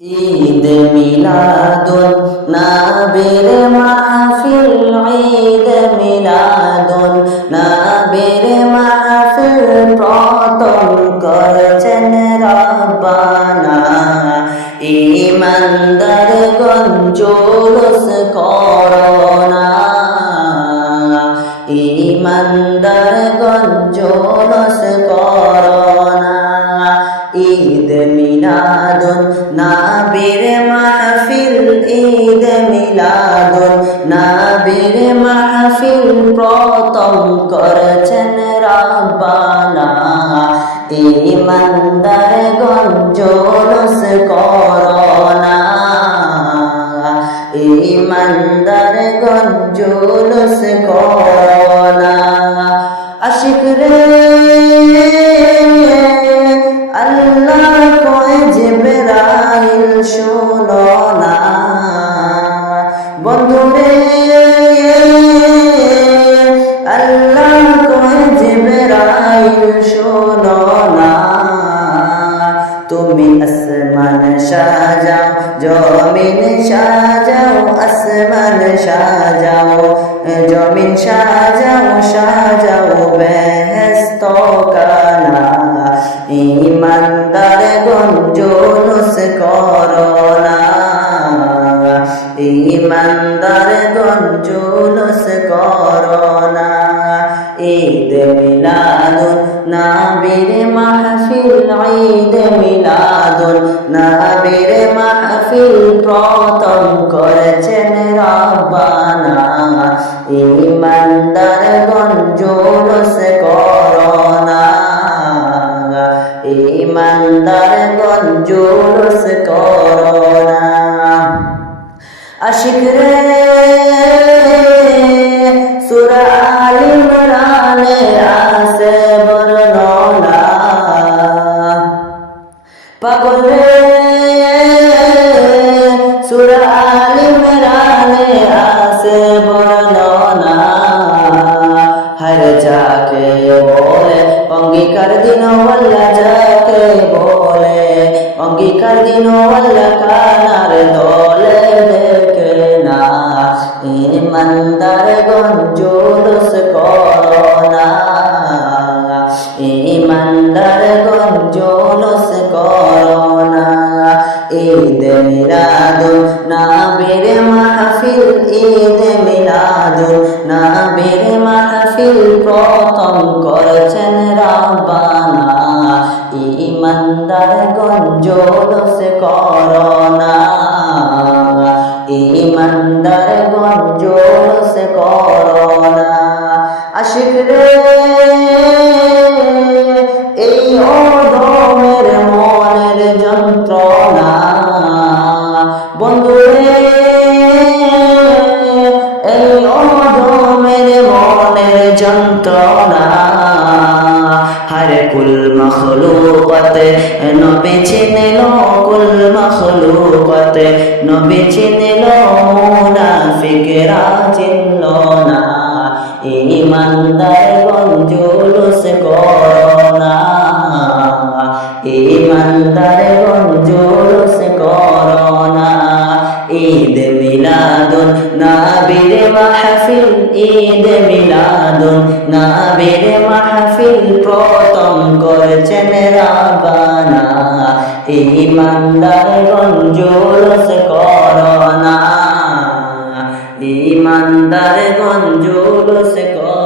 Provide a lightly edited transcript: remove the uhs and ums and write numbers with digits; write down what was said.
ঈদ মিলাদুন নবীর মাহফিল, ঈদ মিলাদুন নবীর মাহফিল প্রথম করেছেন রব্বানা। ঈমানদারগণ জুলুস করোনা, ঈমানদারগণ জুলুস করোনা। ঈদ মিলাদুন নবীর মাহফিল, ঈদ মিলাদুন নবীর মাহফিল প্রথম করেছেন রব্বানা। ঈমানদারগণ জুলুস করোনা, ঈমানদারগণ জুলুস করোনা। আশিক রে আল্লাহ কয় জিবরাইল শোনো না, বন্ধুরে আল্লাহ কয় জিবরাইল শোনো না। তুমি আসমান সাজাও, জমিন সাজাও, আসমান সাজাও, জমিন সাজাও, সাজাও বেহেশত কানা। ঈমানদারগণ জুলুস করোনা, ঈমানদারগণ জুলুস করোনা। ঈদ মিলাদুন নবীর মাহফিল, ঈদ মিলাদুন নবীর মাহফিল প্রথম করেছেন রব্বানা। ঈমানদারগণ জুলুস করোনা, ঈমানদারগণ জুলুস করোনা। আশিক রে সূরা আল ইমরানে আছে বর্ণনা, পাগল রে সূরা আল ইমরানে আছে বর্ণনা। হর যাকে বলে অঙ্গীকার দিন ওয়াল্লা, যাকে বলে অঙ্গীকার দিন ওয়াল্লা কানার দলে দেখে না। ঈমানদারগণ জুলুস করোনা, ঈমানদারগণ জুলুস করোনা। ঈদ মিলাদুন নবীর মাহফিল, ঈদ মিলাদুন নবীর মাহফিল প্রথম করেছেন রব্বানা। ঈমানদারগণ জুলুস করোনা, ঈমানদারগণ জুলুস করোনা। আশিক রে এই অধমের মনের যন্ত্রণা, বন্ধুরে এই অধমের মনের যন্ত্রণা। হরে কুল মখলুকত নবী চিনল, কুল মখলুকত নবী চিনল, মুনাফিকরা চিনল না। ঈমানদারগণ জুলুস করোনা, ঈমানদারগণ জুলুস করোনা। ঈদ মিলাদুন নবীর মাহফিল, ঈদ মিলাদুন নবীর মাহফিল প্রথম করেছেন রব্বানা। ঈমানদারগণ জুলুস করোনা, ঈমানদারগণ জুলুস করোনা।